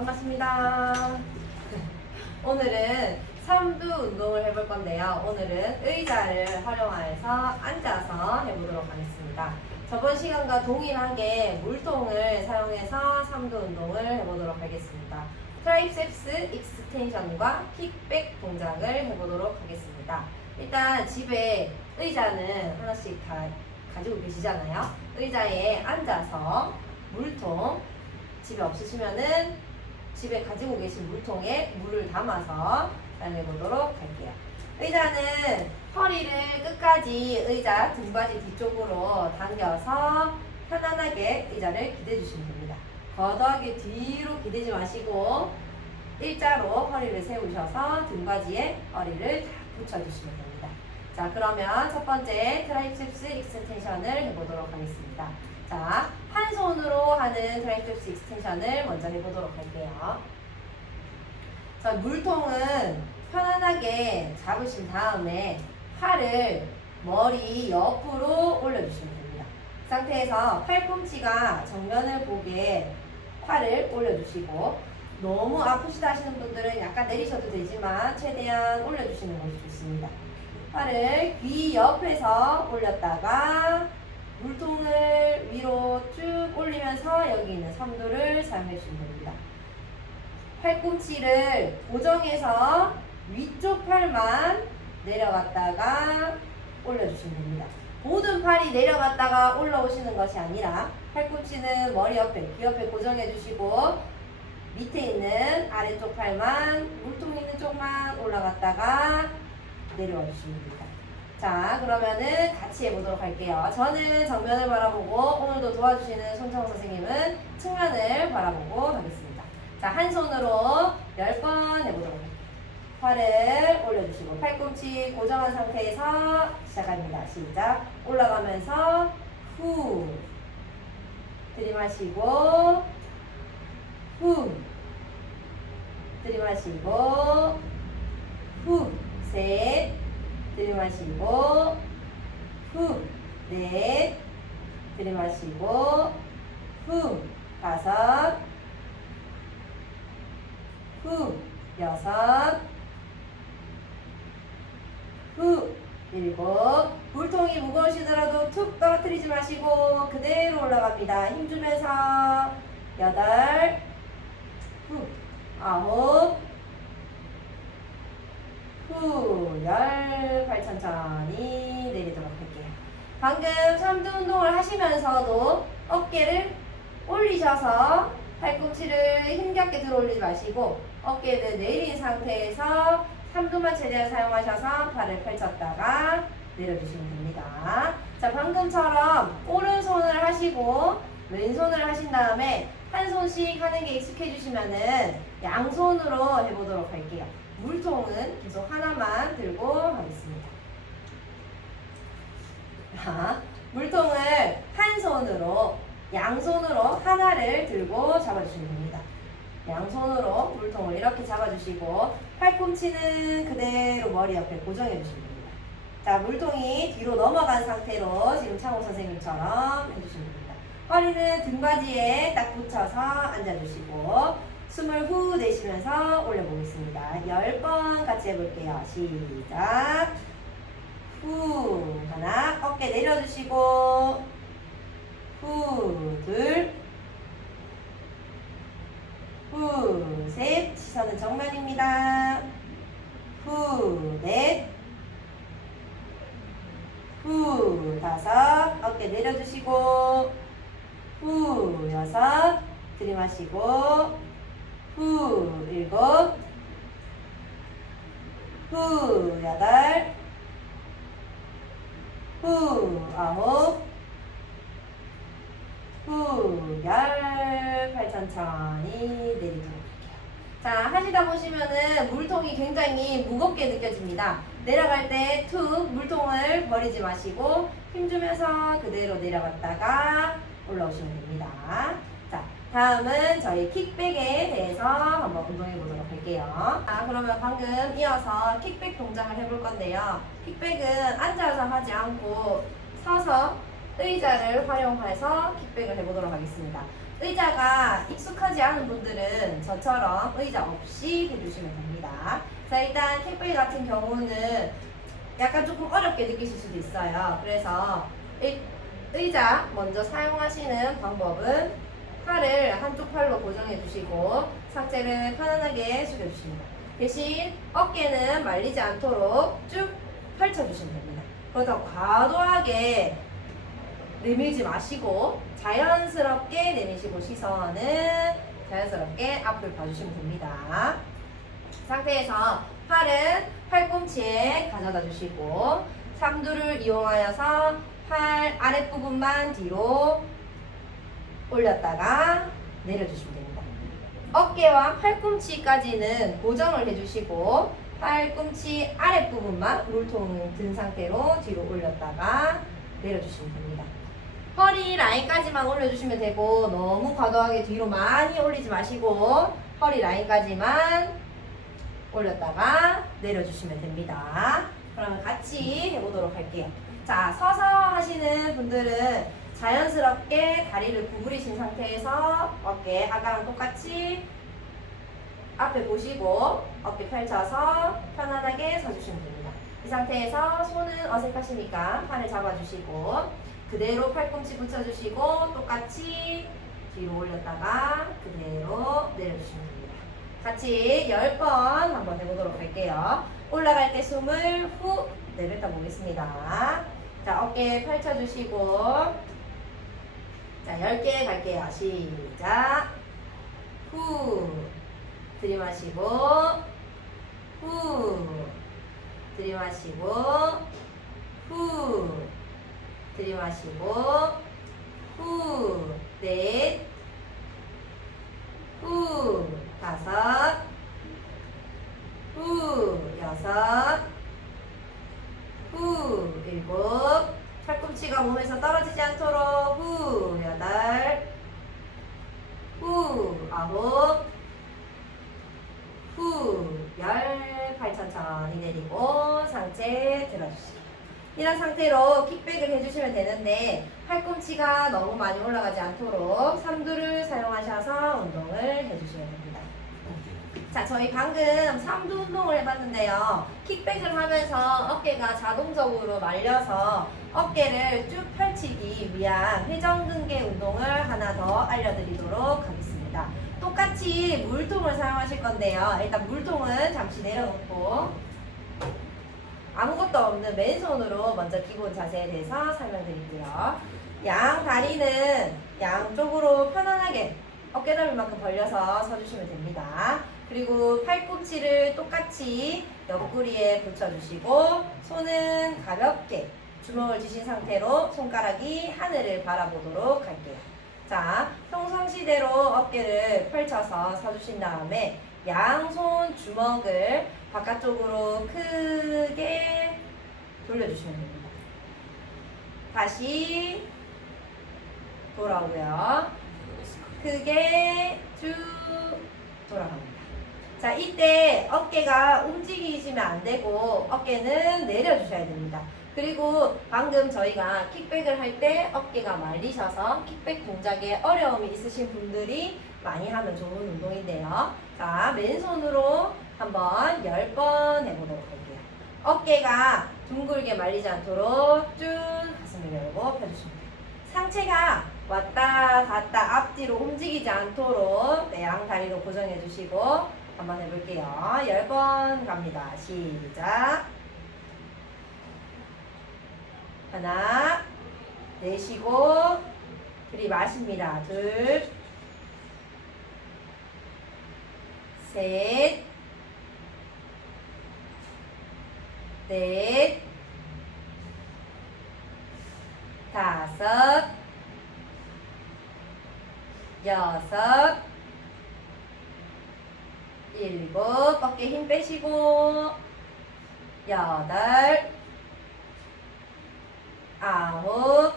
반갑습니다. 오늘은 삼두 운동을 해볼 건데요. 오늘은 의자를 활용해서 앉아서 해보도록 하겠습니다. 저번 시간과 동일하게 물통을 사용해서 삼두 운동을 해보도록 하겠습니다. 트라이셉스 익스텐션과 킥백 동작을 해보도록 하겠습니다. 일단 집에 의자는 하나씩 다 가지고 계시잖아요. 의자에 앉아서 물통, 집에 없으시면은 집에 가지고 계신 물통에 물을 담아서 사용해 보도록 할게요. 의자는 허리를 끝까지 의자 등받이 뒤쪽으로 당겨서 편안하게 의자를 기대 주시면 됩니다. 거덕하게 뒤로 기대지 마시고 일자로 허리를 세우셔서 등받이에 허리를 다 붙여주시면 됩니다. 자, 그러면 첫 번째 트라이셉스 익스텐션을 해보도록 하겠습니다. 자, 한 손으로 하는 트라이셉스 익스텐션을 먼저 해보도록 할게요. 자, 물통은 편안하게 잡으신 다음에 팔을 머리 옆으로 올려주시면 됩니다. 그 상태에서 팔꿈치가 정면을 보게 팔을 올려주시고, 너무 아프시다 하시는 분들은 약간 내리셔도 되지만 최대한 올려주시는 것이 좋습니다. 팔을 귀 옆에서 올렸다가 물통을 위로 쭉 올리면서 여기 있는 삼두를 사용해 주시면 됩니다. 팔꿈치를 고정해서 위쪽 팔만 내려갔다가 올려주시면 됩니다. 모든 팔이 내려갔다가 올라오시는 것이 아니라 팔꿈치는 머리 옆에, 귀 옆에 고정해 주시고 밑에 있는 아래쪽 팔만, 물통 있는 쪽만 올라갔다가 내려와 주시면 됩니다. 자, 그러면은 같이 해보도록 할게요. 저는 정면을 바라보고 오늘도 도와주시는 손정호 선생님은 측면을 바라보고 하겠습니다. 자, 한 손으로 10번 해보도록 할게요. 팔을 올려주시고 팔꿈치 고정한 상태에서 시작합니다. 시작. 올라가면서 후 들이마시고 후 들이마시고 후 셋 들이마시고 후 넷 들이마시고 후 다섯 후 여섯 후 일곱. 물통이 무거우시더라도 툭 떨어뜨리지 마시고 그대로 올라갑니다. 힘주면서 여덟 후 아홉 후 열. 팔 천천히 내리도록 할게요. 방금 삼두 운동을 하시면서도 어깨를 올리셔서 팔꿈치를 힘겹게 들어 올리지 마시고 어깨를 내린 상태에서 삼두만 최대한 사용하셔서 팔을 펼쳤다가 내려주시면 됩니다. 자, 방금처럼 오른손을 하시고 왼손을 하신 다음에 한 손씩 하는 게 익숙해지시면은 양손으로 해보도록 할게요. 물통은 계속 하나만 들고 가겠습니다. 자, 물통을 한 손으로, 양손으로 하나를 들고 잡아주시면 됩니다. 양손으로 물통을 이렇게 잡아주시고 팔꿈치는 그대로 머리 옆에 고정해 주시면 됩니다. 자, 물통이 뒤로 넘어간 상태로 지금 창호 선생님처럼 해주시면 됩니다. 허리는 등받이에 딱 붙여서 앉아주시고 숨을 후 내쉬면서 올려보겠습니다. 10번 같이 해볼게요. 시작. 후 하나, 어깨 내려주시고 후 둘, 후 셋, 시선은 정면입니다. 후 넷, 후 다섯, 어깨 내려주시고 후 여섯, 들이마시고 후 일곱, 후 여덟, 후 아홉, 후 열. 팔 천천히 내리도록 할게요. 자, 하시다 보시면은 물통이 굉장히 무겁게 느껴집니다. 내려갈 때 툭 물통을 버리지 마시고 힘주면서 그대로 내려갔다가 올라오시면 됩니다. 자, 다음은 저희 킥백에 대해서 한번 운동해 보도록 할게요. 자, 그러면 방금 이어서 킥백 동작을 해볼 건데요. 킥백은 앉아서 하지 않고 서서 의자를 활용해서 킥백을 해보도록 하겠습니다. 의자가 익숙하지 않은 분들은 저처럼 의자 없이 해주시면 됩니다. 자, 일단 킥백 같은 경우는 약간 조금 어렵게 느끼실 수도 있어요. 그래서 의자 먼저 사용하시는 방법은 팔을 한쪽 팔로 고정해 주시고 상체를 편안하게 숙여 주십니다. 대신 어깨는 말리지 않도록 쭉 펼쳐 주시면 됩니다. 그렇다고 과도하게 내밀지 마시고 자연스럽게 내미시고 시선은 자연스럽게 앞을 봐주시면 됩니다. 상태에서 팔은 팔꿈치에 가져다 주시고 삼두를 이용하여서 팔 아랫부분만 뒤로 올렸다가 내려주시면 됩니다. 어깨와 팔꿈치까지는 고정을 해주시고 팔꿈치 아랫부분만 물통 든 상태로 뒤로 올렸다가 내려주시면 됩니다. 허리 라인까지만 올려주시면 되고 너무 과도하게 뒤로 많이 올리지 마시고 허리 라인까지만 올렸다가 내려주시면 됩니다. 그러면 같이 해보도록 할게요. 자, 서서 하시는 분들은 자연스럽게 다리를 구부리신 상태에서 어깨 아까랑 똑같이 앞에 보시고 어깨 펼쳐서 편안하게 서주시면 됩니다. 이 상태에서 손은 어색하시니까 팔을 잡아주시고 그대로 팔꿈치 붙여주시고 똑같이 뒤로 올렸다가 그대로 내려주시면 됩니다. 같이 10번 한번 해보도록 할게요. 올라갈 때 숨을 후 내뱉어 보겠습니다. 자, 어깨 펼쳐주시고 자, 10개 갈게요. 시작. 후 들이마시고 후 들이마시고 후 들이마시고 후 넷 후 다섯 후 여섯 후 일곱 팔꿈치가 몸에서 떨어지지 않도록 후 여덟 후 아홉 후 열 팔 천천히 내리고 상체 들어주시고 이런 상태로 킥백을 해주시면 되는데 팔꿈치가 너무 많이 올라가지 않도록 삼두를 사용하셔서 운동을 해주시면 됩니다. 자, 저희 방금 삼두 운동을 해봤는데요. 킥백을 하면서 어깨가 자동적으로 말려서 어깨를 쭉 펼치기 위한 회전근개 운동을 하나 더 알려드리도록 하겠습니다. 똑같이 물통을 사용하실 건데요. 일단 물통은 잠시 내려놓고 아무것도 없는 맨손으로 먼저 기본 자세에 대해서 설명드릴게요. 양 다리는 양쪽으로 편안하게 어깨 넓이만큼 벌려서 서주시면 됩니다. 그리고 팔꿈치를 똑같이 옆구리에 붙여주시고 손은 가볍게 주먹을 쥐신 상태로 손가락이 하늘을 바라보도록 할게요. 자, 평상시대로 어깨를 펼쳐서 서주신 다음에 양손 주먹을 바깥쪽으로 크게 돌려주시면 됩니다. 다시 돌아오고요. 크게 쭉 돌아갑니다. 자, 이때 어깨가 움직이시면 안 되고 어깨는 내려주셔야 됩니다. 그리고 방금 저희가 킥백을 할 때 어깨가 말리셔서 킥백 동작에 어려움이 있으신 분들이 많이 하면 좋은 운동인데요. 자, 맨손으로 한번 10번 해보도록 할게요. 어깨가 둥글게 말리지 않도록 쭉 가슴을 열고 펴주십니다. 상체가 왔다 갔다 앞뒤로 움직이지 않도록 양 다리로 고정해 주시고 한번 해볼게요. 10번 갑니다. 시작. 하나, 내쉬고 들이마십니다. 둘, 셋, 넷, 다섯, 여섯, 일곱, 어깨 힘 빼시고 여덟, 아홉,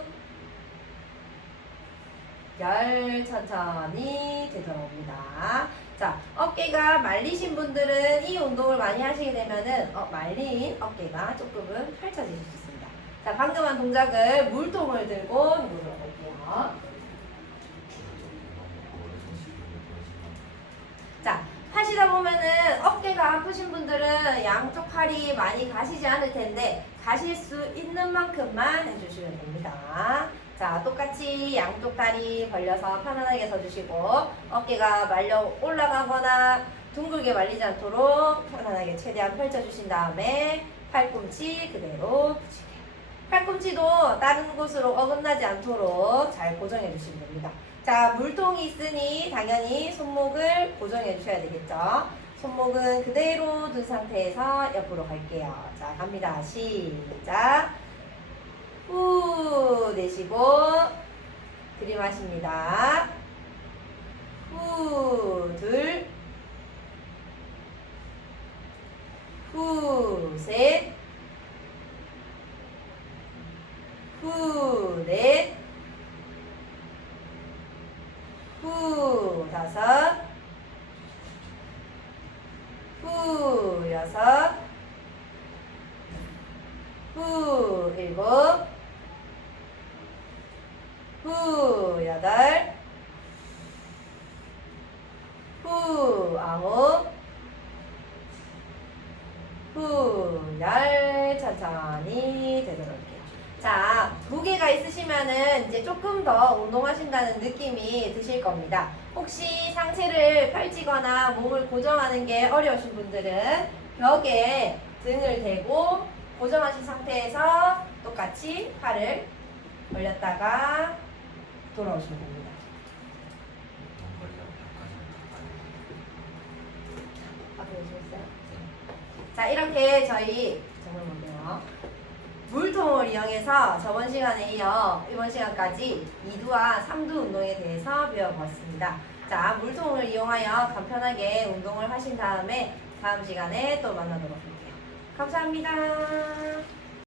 열 천천히 되돌아옵니다. 자, 어깨가 말리신 분들은 이 운동을 많이 하시게 되면은 말린 어깨가 조금은 펼쳐지실 수 있습니다. 자, 방금 한 동작을 물통을 들고 해보도록 할게요. 아프신 분들은 양쪽 팔이 많이 가시지 않을 텐데 가실 수 있는 만큼만 해주시면 됩니다. 자, 똑같이 양쪽 다리 벌려서 편안하게 서주시고 어깨가 말려 올라가거나 둥글게 말리지 않도록 편안하게 최대한 펼쳐주신 다음에 팔꿈치 그대로 붙이게. 팔꿈치도 다른 곳으로 어긋나지 않도록 잘 고정해 주시면 됩니다. 자, 물통이 있으니 당연히 손목을 고정해 주셔야 되겠죠. 손목은 그대로 둔 상태에서 옆으로 갈게요. 자, 갑니다. 시작. 후 내쉬고 들이마십니다. 후 둘, 후 셋, 후 넷, 후 다섯, 후 여섯, 후 일곱, 후 여덟, 후 아홉, 후 열. 천천히 되돌아올게요. 자, 무게가 있으시면은 이제 조금 더 운동하신다는 느낌이 드실 겁니다. 혹시 상체를 펼치거나 몸을 고정하는 게 어려우신 분들은 벽에 등을 대고 고정하신 상태에서 똑같이 팔을 벌렸다가 돌아오시면 됩니다. 앞에 오시겠어요? 자, 이렇게 저희 정말 볼게요. 물통을 이용해서 저번 시간에 이어 이번 시간까지 2두와 3두 운동에 대해서 배워봤습니다. 자, 물통을 이용하여 간편하게 운동을 하신 다음에 다음 시간에 또 만나도록 할게요. 감사합니다.